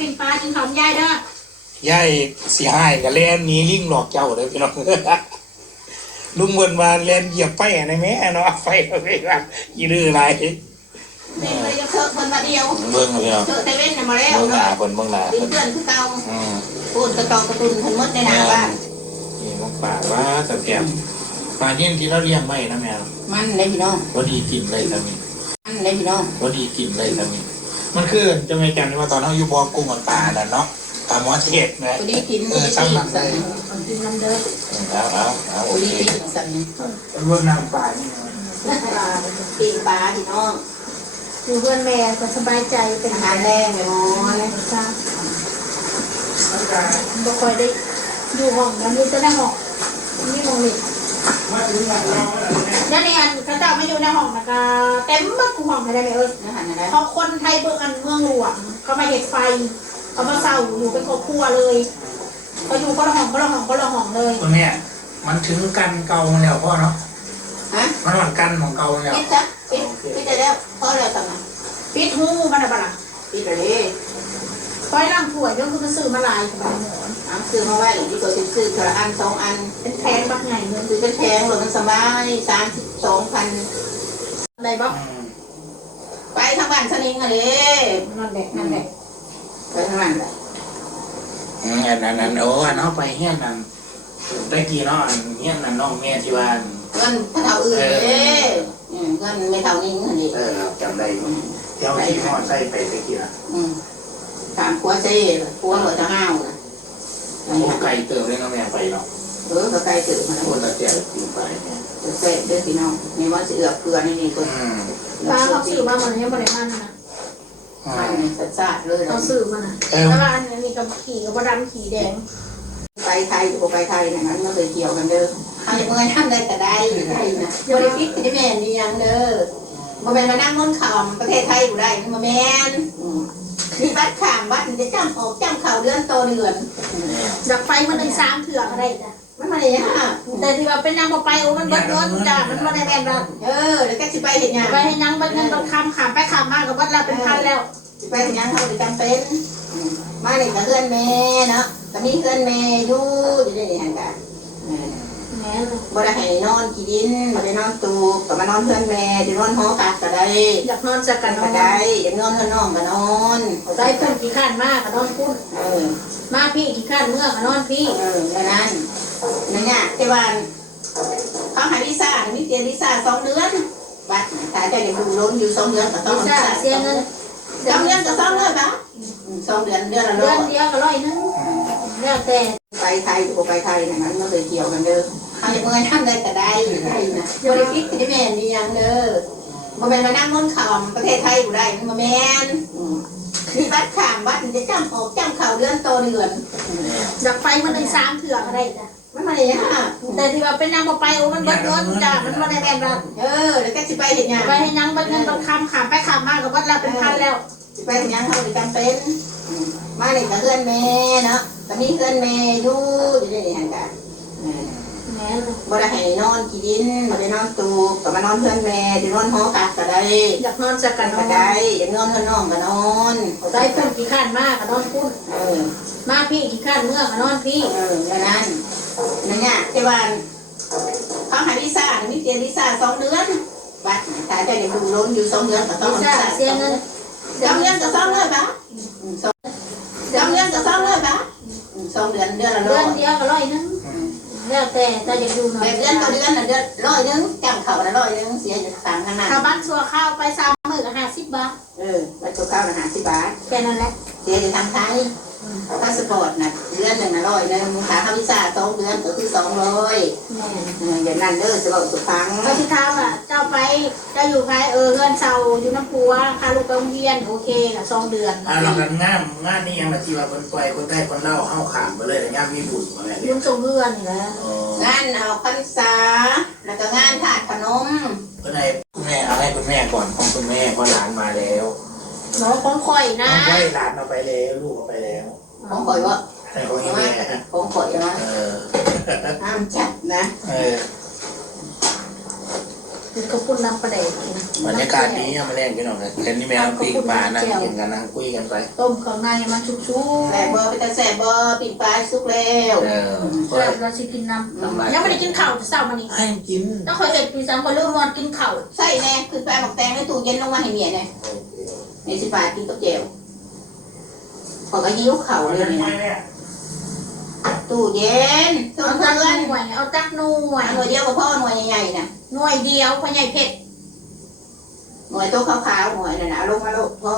กินปลากินหอมยายเด้อยายสิหายกับแลนหนี้ลิงหลอกเจ้าเลยพี่น้องลุงเวินมาแลนเหยียบไฟในแม่เนาะไฟเอาไปว่ายีดื้ออะไรนี่เลยจะเคิร์คนมาเดียวเบิ่งเลยเนาะเคิร์เซเว่นน่ะมาแล้วเบิ่งหน้าเนาะเพิ่นเบิ่งหน้าดินเพิ่นเพื่อนคือเก่าอืมพูดกระตองกระตุนคนมดในนาบ้านนี่มันป่าว่าสะแก้มปลาเย็นที่เราเลี้ยงไว้นะแม่มันเลยพี่น้องบ่ดีกินเลยทามีมันเลยพี่น้องบ่ดีกินเลยทามี มันคือจะไม่จำได้ว่าตอนเฮาอยู่บ่อกุ้งกับปลาน่ะเนาะปลาหมอเทศนะกูดีกินเอกูอดีกินสั่งกินน้ำเด้อเอาเอาเอาโอกูเคกินสั่งเบิ่งน้ำปลานี่กินปลาพี่น้องอยู่เพื่อนแม่ก็สบายใจเป็นอาอาหาหารรแรงเลยมอนจ้าบ่ค่อยได้อยู่ห้องนั้นมีแต่ในห้องมีมองเล็ก มาถึงบ้านเราแล้วแม่ นั่นนี่อันเขาเจ้าไม่อยู่ในห้องนะก็เต็มมดทุกห้องเลยได้ไหมเอ้ยอหารอะไรเพราะคนไทยเบิ่งอันเมืองหลวงเขามาเห็ดไฟเขามาเศร้าอยู่เป็นครอบครัวเลยเขาอยู่ก็ละห้องก็ละห้องก็ละห้องเลยคุณแม่มันถึงกันเก่ามาแล้วพ่อเนาะฮะมันหวัดกันของเก่าแล้วปิดจ้ะปิดปิดได้แล้วพอแล้วสั่งปิดหูมันอะบล่ะปิดเลย ไฟล่างถ้วยเดี๋ยวคือมันซื้อมาหลายกับมันหมอนเอาซื้อมาไว้หรือที่ตัวซื้อคนละอันสองอันเป็นแพงบักใหญ่เงินซื้อเป็นแพงหรือมันสบายสามสิบสองพันอะไรบ้างอืมไปทางบ้านสนิงอะเลยนั่นแหละนั่นแหละไปทางบ้านเลยอืมอันนั้นอันโอ้อันเอาไปเฮี้ยนนั่นได้กี่เนาะอันเฮี้ยนนั่นน้องแม่ที่ว่าอันเงินพระเท่าอื่นเลยอืมเงินไม่เท่านี้เงินนี่เออครับจำได้อยู่เที่ยวที่หอดใส่ไปได้กี่ละอืม ถามผัวเซ่ผัวหัวจะห้าวนะอันโอ้นี้ไก่เติมเลยเนาะแม่ไปเนาะเออก็ไกลตื่นมาโอ้ตาเจียวกินไปเนี่ยเซ่เด้อพี่น้องนี่ว่าสิเอือกเกลือนี่นี่ก็อืมป้าเขาซื้อมามันยังบริมันนะอืมันมนี่สัดซาดเลยเขาซื้อมานะเออแต่ว่าอันนี้กับขี่กับบดำขี่แดงไปไทยกับไปไทยนะมันไม่เคยเกี่ยวกันเด้อเอาอย่างเงินทำได้ก็ได้ได้นะบริฟิตที่แม่นี่ยังเด้อมาเป็นมานั่งม้นข่าวประเทศไทยอยู่ได้มาแมน มีบัตรขามบัตรจะจำออกจำข่าวเดือนโตเดือนอยากไปมันหนึ่งสามเถื่ออะไรจ้ะมันมาเลยฮะแต่ที่ว่าเป็นนางบอกไปโอ้มันเบิดเงินจ้ะมันมาได้แม่นละเออแล้วก็สิไปเห็นยังไปให้ยังเบิดเงินเบิดคำขามไปขามมากกับวัดละเป็นพันแล้วสิไปเห็นยังเขาไปจำเป็นมาเลยกับเพื่อนแม่เนาะก็มีเพื่อนแม่อยู่อยู่ในนี้หันกันแหม บ่ได้ให้นอนขี้ดินบ่ได้นอนตูบก็มานอนเพื่อนแม่จะนอนหอกักก็ได้อยากนอนจะกันก็ได้อยากนอนเพื่อนน้องก็นอนได้พุ่นขี้ข้านมากกับนอนพุ่นเออมาพี่ขี้ข้านเมื่อกับนอนพี่เออดังนั้นนั่นเนี่ยที่ว่าเขาห้ลิซ่ามีเตียงลิซ่าสองเดือนบัดถ้าจะได้ดูล้นอยู่สองเดือนก็ต้องลิซ่าเสียเงินสองเดือนก็สองเดือนปะสองเดือนเดือนละเดือนเดียวก็ร้อยนึงแล้วแต่ไปไทยกับไปไทยนะมันไม่เคยเกี่ยวกันเด้อ เอาอย่างเงินทำได้ก็ได้ได้นะบริฟิตที่แม่นี่ยังเด้อมาเป็นมานั่งม้นข่าวประเทศไทยอยู่ได้มันมาแม่นมีบัตรขามบัตรจะจำออกจำข่าวเดือนโตเดือนอยากไปมันหนึ่งสามเถื่ออะไรจ้ะมันมาเลยฮะแต่ที่ว่าเป็นนางบอกไปโอ้มันเบิดเงินจ้ะมันมาได้แม่นละเออแล้วก็สิไปเห็นยังไปให้ยังเบิดเงินเบิดคำขามไปขามมากกับวัดละเป็นพันแล้วสิไปเห็นยังเขาไปจำเป็นมาเลยกับเพื่อนแม่เนาะก็มีเพื่อนแม่อยู่อยู่ในนี้หัน กันแหมบ่ได้ให้นอนขี้ดินบ่ได้นอนตูบก็มานอนเพื่อนแม่จะนอนหอกักก็ได้อยากนอนจะกันนอก็นได้อยากนอนเพื่อนน้องก็นอนได้พุ่นขี้ข้านมากกับนอนพุ่นเออมาพี่ขี้ข้านเมื่อกับนอนพี่เออดังนั้นนั่นเนี่ยที่ว่าเขาให้ลิซ่ามีเตียงลิซ่าสองเดือนบัดถ้าจะได้ดูล้นอยู่สองเดือนก็ต้องลิซ่าเสียเงินสองเดือนก็สองเดือนปะสองสองเดือนก็สองเดือนปะสองเดือนเดือนละเดืร้ออนยเดียวก็ร้อยนึง แล้วแต่เราจะดูหน่อแบบเดือนต่อเดือนน่ะเดือนร้อยนึงจำเขาละร้อยนึงเสียอยู่สางข้างหน้าข้าวบ้านชัวข้าวไปซ้ำ มมื้อกับห้าสิบบาทเออไปตัวข้าวละห้าสิบบาทแค่นั้นแหละเสียอยู่ทางไทยพาสปอร์ตน่ะเดือนหนึ่งน่ะร้อยนึงขาเข้าวิซ่าสองเดือนก็คือสองร้อยแม่เอออย่างนั้นเด้อจะบอกสุดฟังพระพิธามอะเจ้าไปเจ้าอยู่ภายเออเงินเสาอยู่น้ำปัวค่าลูกกองเรียนโอเคกับสองเดือนอ่าเรากันงามงานนี่ยังละที่ว่าคนปล่อยคนใต้คนเล่าเข้าขามไปเลยแต่งานมีบุญมาแล้วลุงส่งเพื่อนนี่แหละอ๋องานเอาพรรษาแล้วก็งานถาดขนมเพื่อนให้คุณแม่เอาให้คุณแม่ก่อนของคุณแม่เพราะหลานมาแล้วน้องของข่อยนะเอาไว้หลานเอาไปแล้วลูกเอาไปแล้วของข่อยว่าให้ของให้แม่ของข่อยนะเออห้ามจัดนะ เออ คือเขาพูดน้ำประเดี๋ยวบรรยากาศดีอะมาแรงพี่น้องเลยเห็นนี่แม่ปิ้งปลานั่งกินกันนั่งคุยกันไป ต้มเครื่องในมันชุบชุบแสบบอไปแต่แสบบอปิ่งปลาสุกแล้วเออแซ่บเราสิกินน้ำยังไม่ได้กินข้าวจะเศร้ามันนี่ให้กินต้องเคยเห็นปีซ้ำก็เริ่มวันกินข้าวใส่แน่ขึ้นไปหมักแตงในตู้เย็นลงมาให้เมียเนี่ยในสิบบาทกินกับเจลขอกระยิ้วเข่าเลยนี่ตู้เย็นตู้เอาตัก เพื่อนหน่วยเอาตักหน่วยหน่วยเดียวกับพ่อหน่วยใหญ่ๆน่ะหน่วยเดียวพ่อใหญ่เผ็ดหน่วยโต๊ะขาวๆหน่วยนั่นน่ะเอาลงมาลูกพ่อ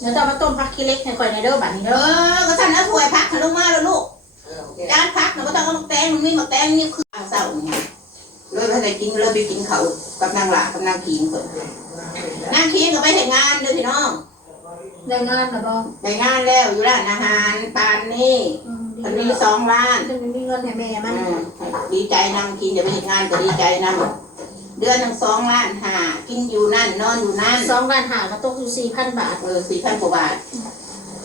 เดี๋ยวจะมาต้มผักขี้เล็กให้ข่อยในเด้อบัดนี้เอเด้ออก็ท่านแล้วถ้วยพักให้ลงมาแล้วลูกจานพักน่ะก็ต้องเอาหมักแตงมันมีหมักแตงนี่คือเอาเศร้าเนี่ยเลยไปได้กินเลยไปกินเขาวกับนางหลากับนางขีงเพิ่นนางขีงก็ไปเห็นงานเด้อพี่น้องได้งานนะบ่ไปงานแล้วอยู่ร้านอาหารปานนี่ อืมมันมีสองร้านมันมีเงินให้แม่มันอืมดีใจนำกินอย่าไปเห็นงานก็ดีใจนำเดือนหนึ่งสองล้านหากินอยู่นั่นนอนอยู่นั่นสองล้านหาก็ตกอยู่สี่พันบาทเออสี่พันกว่าบาท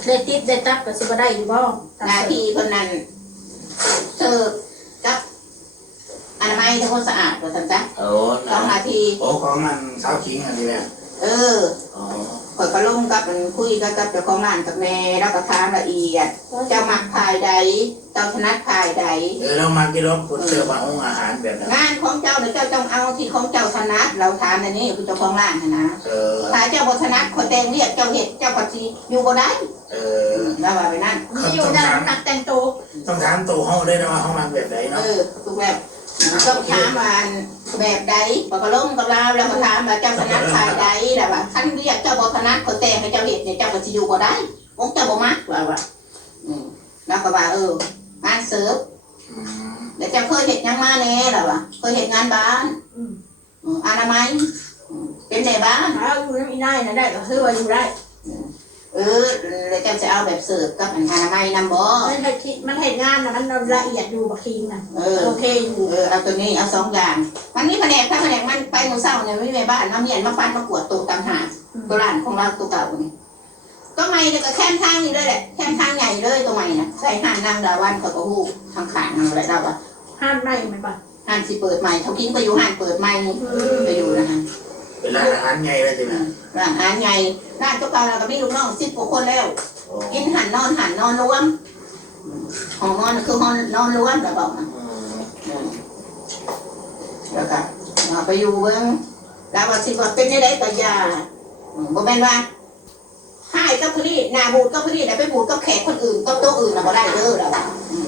ได้ติปได้ตับก็สิบ่ได้อยู่บ่หน้าที่คนนั้นเสิร์ฟกับอนามัยทำความสะอาดตัวสันจ้ะโอ้สองนาทีโอ้ของมันเช้าขิงอันนี้แหละเออ อ๋อข่ อยก็ลงกับมันคุยกับกับเจ้าของร้านกับแม่แล้วก็ถามละเอียด เจ้ามักภายใดเจ้าถนัดภายใดเออเรามากินรบคุณเจอมาห้องอาหารแบบนั้นงานของเจ้าเนี่ยเจ้าต้องเอาที่ของเจ้าถนัดเราถามอันนี้คือเจ้าของร้านน่ะนะเออถ้าเจ้าบถนัดคนแต่งเรียกเจ้าเห็ดเจ้าก็สิอยู่บ่ได้เออแล้วว่าไปนั่นมีอยู่ได้หนักแต่งโตวต้องถามตัวห้องด้วยนะว่าห้องมันแบบไหนเอเนาะอถูกแบบ ต้องถามว่าแบบใดพอก็ล้มกับเราแล้วก็ถามว่าเจ้าถนัดภายใดแล้วว่าคันเรียกเจ้าบ่ถนัดคนแต่งให้เจ้าเห็ดเนี่ยเจ้าก็สิอยู่บ่ได้ของเจ้าบ่มักว่าว่าอืมแล้วก็ว่าเอองานเสิร์ฟอืมแล้วเจ้าเคยเห็ดหยังมาแน่ล่ะว่าเคยเห็ดงานบ้านอืมอืมอนามัยอืมเป็นในบ้านถ้าอยู่น้ำอีได้นะได้ก็คือว่าอยู่ได้ เออแล้วเจ้าจะเอาแบบเสิร์ฟกับอันอนามัยนำบ่มันเห็นคิดมันเห็นงานนะมันละเอียดอยู่บักคิงนะเออโอเคอยู่เออเอาตัวนี้เอาสองอย่างมันมีแผนกถ้าแผนกมันไปหมู่เศร้าเนี่ยไม่มีบ้านมาเมียนมาฟันมากวดตัวต่างหากตัวร้านของเราตัวเก่านี่ก็ไม่เนี่ยก็แค่ทางนี่เลยแหละแค่ทางใหญ่เลยตัวใหม่นะใส่ห้านนางดาวันเขาก็ฮู้ทางขางนั่นแหละเราอะห้ามได้ไหมปะห้านสิเปิดใหม่เขากินไปอยู่ห้านเปิดใหม่นี่ไปอยู่นะฮะเป็นร้านอาหารใหญ่เลยสินะ ร้านอาหารใหญ่ร้านตัวเก่าเราก็มีลูกน้องสิบกว่าคนแล้วโอ้กินหันนอนหันนอนรวมห้องนอนคือห้องนอนรวมเราบอกนะอืมแล้วก็เอาไปอยู่เบิ้งแล้วว่าสิว่าเป็นยังไงก็อยาอืมบ่แม่นว่าหายก็พอดีหนาบูดก็พอดีแต่ไปบูดก็แขกคนอื่นก็โต๊ะอื่นน่ะบ่ได้เด้อแล้วว่าอืม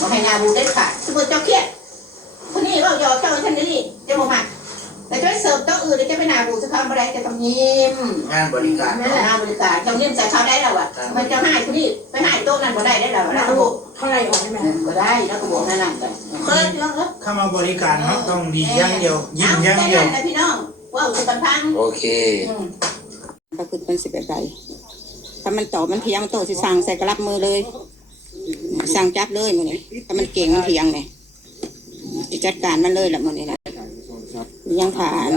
บ่ให้หนาบูดได้ขาดสมมุติเจ้าเครียดคนนี้เว่าหยอกเจ้าฉันนี่จะบ่มาแต่จะไป เสิร์ฟโต๊ะอื่นเดี๋ยวจะไปหนาบูดสักคำบ่ได้จะต้องยิ้มงานบริการนั่นแหละหน้าบริการเจ้ายิ้มใส่เขาได้แล้วอะมันจะให้คนนี้ไปให้โต๊ะนั้นบ่ได้ได้แล้วแล้วก็บอกเท่าไรออกได้ไหมบ่ได้แล้วก็บอกนั่นนั่นกันเคยเรื่องเออเข้ามาบริการเนาะต้องดีอย่างเดียว ยิ้มอย่างเดียวแต่พี่น้องว่าอุปพังโอเคก็คือเป็นสิบแบบใดถ้ามันต่อมันเพียงโตสิสั่งใส่กระลับมือเลย สั่งจับเลยมือนี้ถ้ามันเก่งมันเพียงเนี่ยจะจัดการมันเลยแหละมือนี้แหละ ยังผ่าน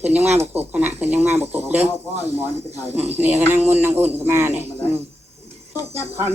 ขึ้นยังมาบกครบคณะขึ้นยังมาบกครบเด้ออืมนี่ก็นั่งมุนนั่งอุ่นก็มาเนี่ยอืม คัน